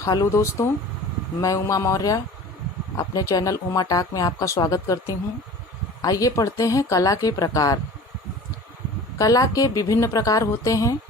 Hello दोस्तों, मैं उमा मौर्य अपने चैनल उमा टाक में आपका स्वागत करती हूँ। आइए पढ़ते हैं कला के प्रकार। कला के विभिन्न प्रकार होते हैं।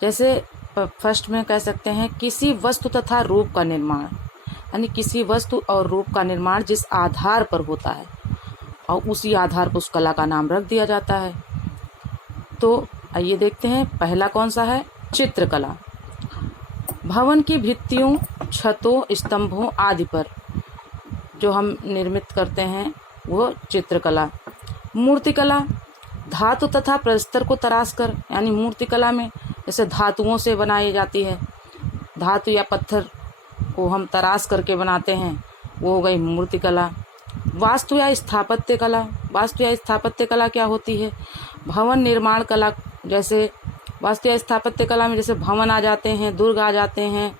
जैसे फर्स्ट में कह सकते हैं किसी वस्तु तथा रूप का निर्माण, यानी किसी वस्तु और रूप का निर्माण जिस आधार पर होता है और उसी आधार पर उस कला का नाम रख दिया जाता है। तो आइए देखते हैं पहला कौन सा है, चित्रकला। भवन की भित्तियों, छतों, स्तंभों आदि पर जो हम निर्मित करते हैं वो चित्रकला। मूर्तिकला, धातु तथा प्रस्तर को तराश कर, यानी मूर्तिकला में जैसे धातुओं से बनाई जाती है, धातु या पत्थर को हम तराश करके बनाते हैं, वो हो गई मूर्तिकला। वास्तु या स्थापत्य कला, वास्तु या स्थापत्य कला क्या होती है, भवन निर्माण कला। जैसे वास्तु या स्थापत्य कला में जैसे भवन आ जाते हैं, दुर्ग आ जाते हैं,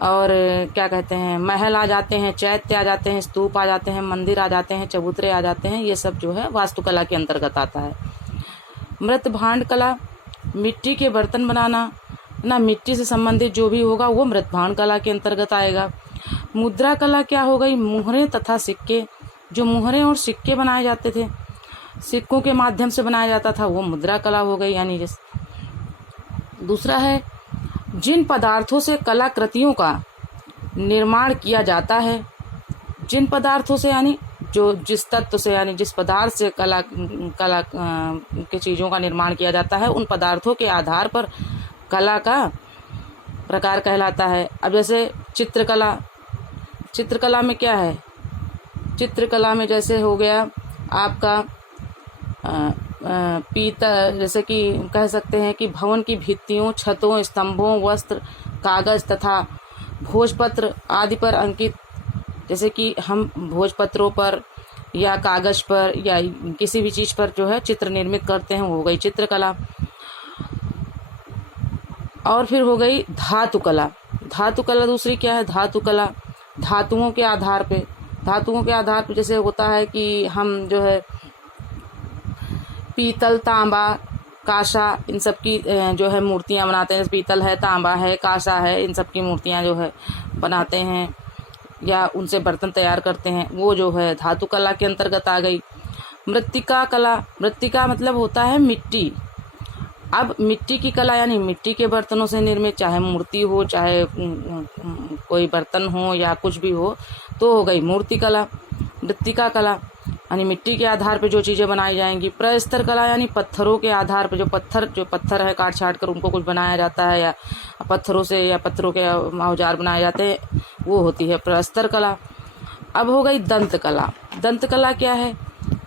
और क्या कहते हैं, महल आ जाते हैं, चैत्य आ जाते हैं, स्तूप आ जाते हैं, मंदिर आ जाते हैं, चबूतरे आ जाते हैं। ये सब जो है वास्तुकला के अंतर्गत आता है। मृत भांड कला, मिट्टी के बर्तन बनाना ना, मिट्टी से संबंधित जो भी होगा वो मृत भांड कला के अंतर्गत आएगा। मुद्रा कला क्या हो गई, मुहरें तथा सिक्के, जो मुहरें और सिक्के बनाए जाते थे, सिक्कों के माध्यम से बनाया जाता था, वो मुद्रा कला हो गई। यानी दूसरा है जिन पदार्थों से कलाकृतियों का निर्माण किया जाता है, जिन पदार्थों से यानी जो जिस तत्व से, यानी जिस पदार्थ से कला के चीज़ों का निर्माण किया जाता है, उन पदार्थों के आधार पर कला का प्रकार कहलाता है। अब जैसे चित्रकला, चित्रकला में क्या है, चित्रकला में जैसे हो गया आपका पीतल, जैसे कि कह सकते हैं कि भवन की भित्तियों, छतों, स्तंभों, वस्त्र, कागज तथा भोजपत्र आदि पर अंकित, जैसे कि हम भोजपत्रों पर या कागज पर या किसी भी चीज़ पर जो है चित्र निर्मित करते हैं, वो हो गई चित्रकला। और फिर हो गई धातुकला। धातुकला दूसरी क्या है, धातुकला धातुओं के आधार पे, धातुओं के आधार पे जैसे होता है कि हम जो है पीतल, तांबा, कांसा, इन सब की जो है मूर्तियाँ बनाते हैं। पीतल है, तांबा है, कांसा है, इन सब की मूर्तियाँ जो है बनाते हैं या उनसे बर्तन तैयार करते हैं, वो जो है धातु कला के अंतर्गत आ गई। मृत्तिका कला, मृत्तिका मतलब होता है मिट्टी। अब मिट्टी की कला यानी मिट्टी के बर्तनों से निर्मित, चाहे मूर्ति हो, चाहे कोई बर्तन हो या कुछ भी हो, तो हो गई मूर्ति कला। मृत्तिका कला यानी मिट्टी के आधार पे जो चीज़ें बनाई जाएंगी। प्रस्तर कला यानी पत्थरों के आधार पे जो पत्थर है काट छाट कर उनको कुछ बनाया जाता है, या पत्थरों से या पत्थरों के औजार बनाए जाते हैं, वो होती है प्रस्तर कला। अब हो गई दंत कला। दंत कला क्या है,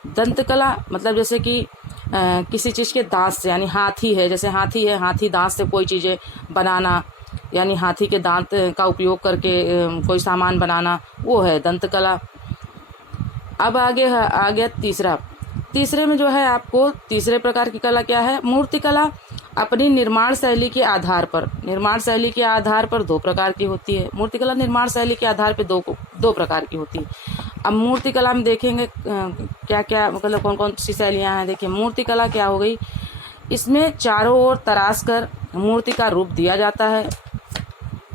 दंत कला मतलब जैसे कि किसी चीज़ के दांत से, यानी हाथी है, जैसे हाथी है, हाथी दांत से कोई चीज़ें बनाना, यानी हाथी के दांत का उपयोग करके कोई सामान बनाना, वो है दंत कला। अब आगे आ गया तीसरे में जो है आपको तीसरे प्रकार की कला क्या है, मूर्ति कला। अपनी निर्माण शैली के आधार पर, निर्माण शैली के आधार पर दो प्रकार की होती है। मूर्ति कला निर्माण शैली के आधार पर दो प्रकार की होती है। अब मूर्ति कला में देखेंगे क्या क्या मतलब कौन कौन सी शैलियाँ हैं। देखिए मूर्ति कला क्या हो गई, इसमें चारों ओर तराश कर मूर्ति का रूप दिया जाता है।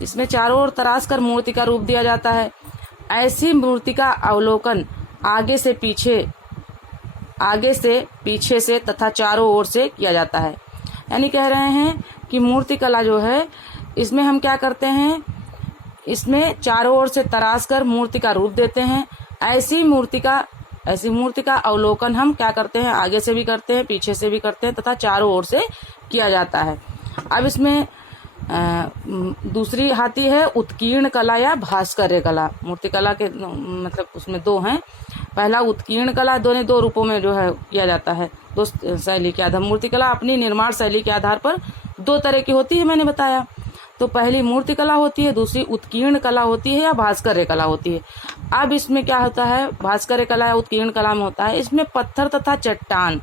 इसमें चारों ओर तराश कर मूर्ति का रूप दिया जाता है। ऐसी मूर्ति का अवलोकन आगे से पीछे से तथा चारों ओर से किया जाता है। यानी कह रहे हैं कि मूर्ति कला जो है, इसमें हम क्या करते हैं, इसमें चारों ओर से तराश कर मूर्ति का रूप देते हैं। ऐसी मूर्ति का अवलोकन हम क्या करते हैं, आगे से भी करते हैं, पीछे से भी करते हैं तथा चारों ओर से किया जाता है। अब इसमें दूसरी आती है उत्कीर्ण कला या भास्कर्य कला। मूर्ति कला के मतलब उसमें दो हैं। पहला उत्कीर्ण कला, दोनों दो रूपों में जो है किया जाता है, दो शैली के आधार। मूर्ति कला अपनी निर्माण शैली के आधार पर दो तरह की होती है, मैंने बताया। तो पहली मूर्ति कला होती है, दूसरी उत्कीर्ण कला होती है या भास्कर्य कला होती है। अब इसमें क्या होता है, भास्कर्य कला या उत्कीर्ण कला में होता है, इसमें पत्थर तथा चट्टान,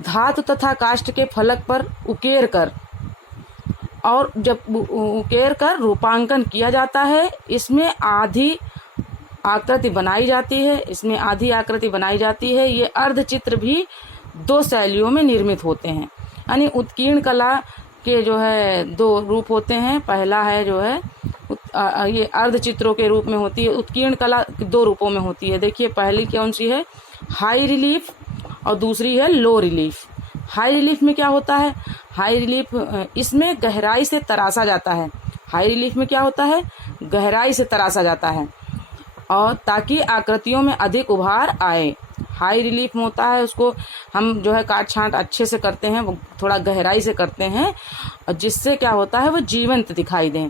धातु तथा काष्ठ के फलक पर उकेर कर और जब उकेर कर रूपांकन किया जाता है, इसमें आधी आकृति बनाई जाती है। ये अर्धचित्र भी दो शैलियों में निर्मित होते हैं। यानी उत्कीर्ण कला के जो है दो रूप होते हैं। पहला है जो है ये अर्ध चित्रों के रूप में होती है। उत्कीर्ण कला दो रूपों में होती है। देखिए पहली कौन सी है, हाई रिलीफ, और दूसरी है लो रिलीफ। हाई रिलीफ में क्या होता है, हाई रिलीफ इसमें गहराई से तराशा जाता है। हाई रिलीफ में क्या होता है, गहराई से तराशा जाता है और ताकि आकृतियों में अधिक उभार आए। हाई रिलीफ में होता है, उसको हम जो है काट छांट अच्छे से करते हैं, वो थोड़ा गहराई से करते हैं और जिससे क्या होता है वो जीवंत दिखाई दें,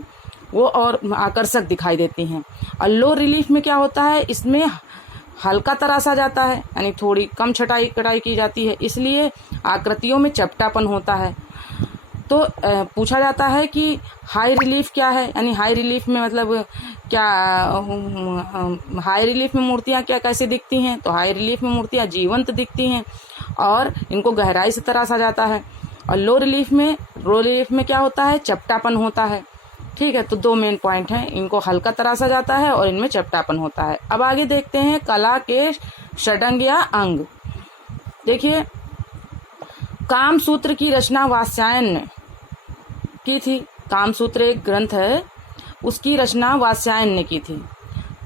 वो और आकर्षक दिखाई देती हैं। और लो रिलीफ में क्या होता है, इसमें हल्का तराशा जाता है, यानी थोड़ी कम छटाई कटाई की जाती है, इसलिए आकृतियों में चपटापन होता है। तो पूछा जाता है कि हाई रिलीफ क्या है, यानी हाई रिलीफ में मतलब क्या, हाई रिलीफ में मूर्तियाँ क्या कैसे दिखती हैं, तो हाई रिलीफ में मूर्तियाँ जीवंत दिखती हैं और इनको गहराई से तराशा जाता है। और लो रिलीफ में क्या होता है, चपटापन होता है। ठीक है, तो दो मेन पॉइंट हैं, इनको हल्का तराशा जाता है और इनमें चपटापन होता है। अब आगे देखते हैं कला के षडंग या अंग। देखिए कामसूत्र की रचना वात्स्यायन ने की थी। कामसूत्र एक ग्रंथ है, उसकी रचना वात्स्यायन ने की थी।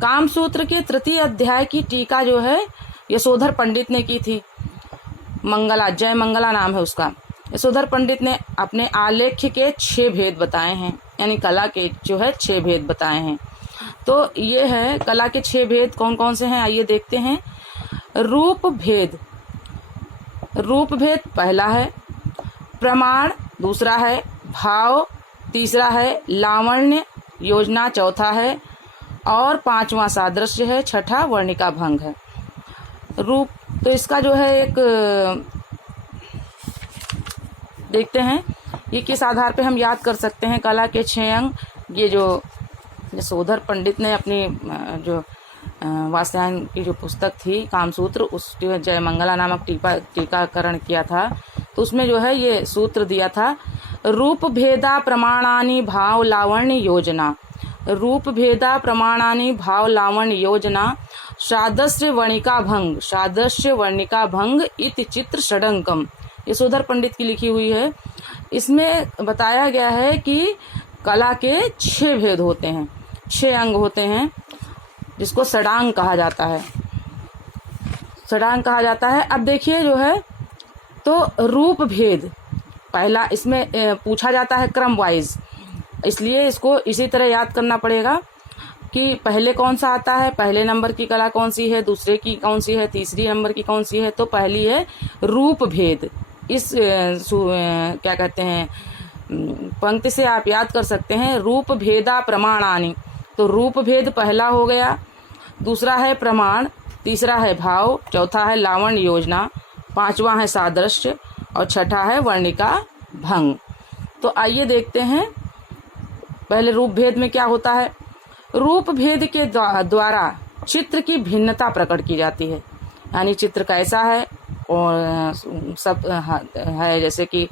कामसूत्र के तृतीय अध्याय की टीका जो है यशोधर पंडित ने की थी। मंगला, जय मंगला नाम है उसका। यशोधर पंडित ने अपने आलेख्य के 6 भेद बताए हैं, यानी कला के जो है 6 भेद बताए हैं। तो ये है कला के 6 भेद कौन कौन से हैं, आइए देखते हैं। रूप भेद, रूप भेद पहला है, प्रमाण दूसरा है, भाव तीसरा है, लावण्य योजना चौथा है और 5वां सादृश्य है, 6ठा वर्णिका भंग है। रूप, तो इसका जो है एक देखते हैं ये किस आधार पे हम याद कर सकते हैं कला के 6 अंग। ये जो यशोधर पंडित ने अपनी जो वात्स्यायन की जो पुस्तक थी कामसूत्र, उस जय मंगला नामक टीकाकरण किया था, तो उसमें जो है ये सूत्र दिया था, रूप भेदा प्रमाणानि भाव लावण्य योजना। रूप भेदा प्रमाणानि भाव लावण्य योजना सादृश्य वर्णिका भंग, सादृश्य वर्णिका भंग इति चित्र षडंकम। यशोधर पंडित की लिखी हुई है। इसमें बताया गया है कि कला के 6 भेद होते हैं, 6 अंग होते हैं, जिसको षडांग कहा जाता है, षडांग कहा जाता है। अब देखिए जो है तो रूप भेद पहला, इसमें पूछा जाता है क्रम वाइज, इसलिए इसको इसी तरह याद करना पड़ेगा कि पहले कौन सा आता है, पहले नंबर की कला कौन सी है, दूसरे की कौन सी है, तीसरी नंबर की कौन सी है। तो पहली है रूप भेद। इस क्या कहते हैं पंक्ति से आप याद कर सकते हैं, रूप भेदा प्रमाणानि। तो रूप भेद पहला हो गया, दूसरा है प्रमाण, तीसरा है भाव, चौथा है लावण्य योजना, 5वां है सादृश्य और 6ठा है वर्णिका भंग। तो आइए देखते हैं पहले रूप भेद में क्या होता है। रूप भेद के द्वारा चित्र की भिन्नता प्रकट की जाती है, यानी चित्र कैसा है और सब है, जैसे कि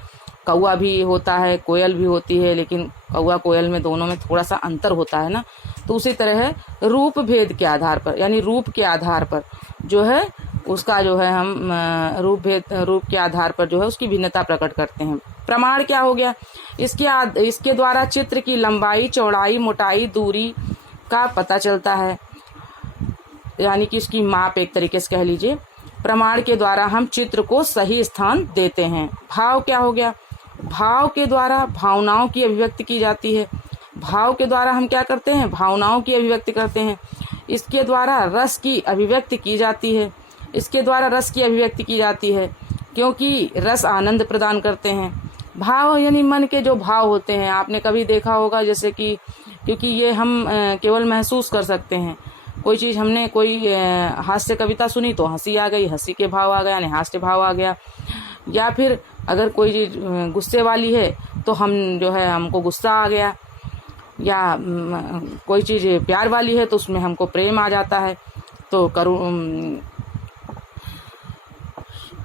कौआ भी होता है, कोयल भी होती है, लेकिन कौआ कोयल में दोनों में थोड़ा सा अंतर होता है ना। तो उसी तरह है रूप भेद के आधार पर, यानी रूप के आधार पर जो है उसका जो है हम रूप के आधार पर जो है उसकी भिन्नता प्रकट करते हैं। प्रमाण क्या हो गया, इसके द्वारा चित्र की लंबाई, चौड़ाई, मोटाई, दूरी का पता चलता है, यानी कि इसकी माप एक तरीके से कह लीजिए। प्रमाण के द्वारा हम चित्र को सही स्थान देते हैं। भाव क्या हो गया, भाव के द्वारा भावनाओं की अभिव्यक्ति की जाती है। भाव के द्वारा हम क्या करते हैं, भावनाओं की अभिव्यक्ति करते हैं। इसके द्वारा रस की अभिव्यक्ति की जाती है, इसके द्वारा रस की अभिव्यक्ति की जाती है, क्योंकि रस आनंद प्रदान करते हैं। भाव यानी मन के जो भाव होते हैं, आपने कभी देखा होगा, जैसे कि क्योंकि ये हम केवल महसूस कर सकते हैं। कोई चीज़ हमने कोई हास्य कविता सुनी तो हंसी आ गई, हंसी के भाव आ गया, यानी हास्य भाव आ गया। या फिर अगर कोई चीज़ गुस्से वाली है तो हम जो है हमको गुस्सा आ गया, या कोई चीज़ प्यार वाली है तो उसमें हमको प्रेम आ जाता है। तो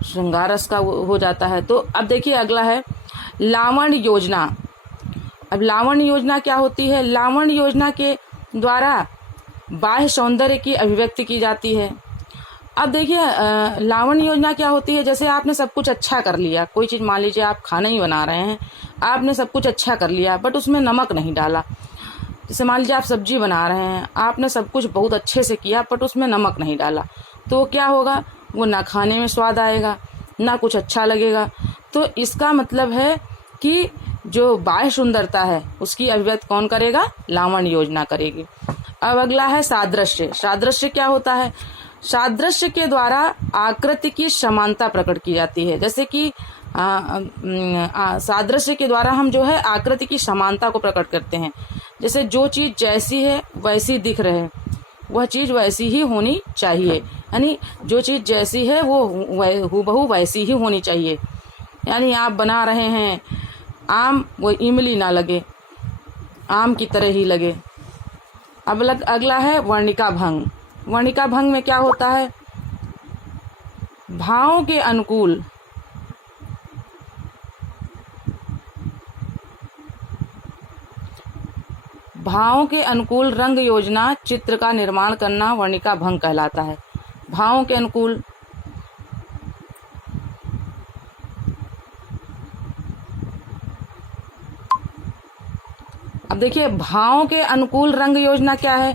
श्रृंगार रस का हो जाता है। तो अब देखिए अगला है लावण्य योजना। अब लावण्य योजना क्या होती है, लावण्य योजना के द्वारा बाह्य सौंदर्य की अभिव्यक्ति की जाती है। अब देखिए लावण्य योजना क्या होती है, जैसे आपने सब कुछ अच्छा कर लिया, कोई चीज़ मान लीजिए आप खाना ही बना रहे हैं, आपने सब कुछ अच्छा कर लिया बट उसमें नमक नहीं डाला। जैसे मान लीजिए आप सब्जी बना रहे हैं, आपने सब कुछ बहुत अच्छे से किया बट उसमें नमक नहीं डाला, तो क्या होगा, वो ना खाने में स्वाद आएगा ना कुछ अच्छा लगेगा। तो इसका मतलब है कि जो बाह्य सुंदरता है उसकी अभिव्यक्ति कौन करेगा, लावण्य योजना करेगी। अब अगला है सादृश्य। सादृश्य क्या होता है, सादृश्य के द्वारा आकृति की समानता प्रकट की जाती है। जैसे कि सादृश्य के द्वारा हम जो है आकृति की समानता को प्रकट करते हैं। जैसे जो चीज़ जैसी है वैसी दिख रहे, वह चीज़ वैसी ही होनी चाहिए, यानी जो चीज़ जैसी है वो हूबहू वैसी ही होनी चाहिए। यानी आप बना रहे हैं आम, वो इमली ना लगे, आम की तरह ही लगे। अब अगला है वर्णिका भंग। वर्णिका भंग में क्या होता है, भावों के अनुकूल रंग योजना चित्र का निर्माण करना वर्णिका भंग कहलाता है। भावों के अनुकूल, अब देखिए भावों के अनुकूल रंग योजना क्या है,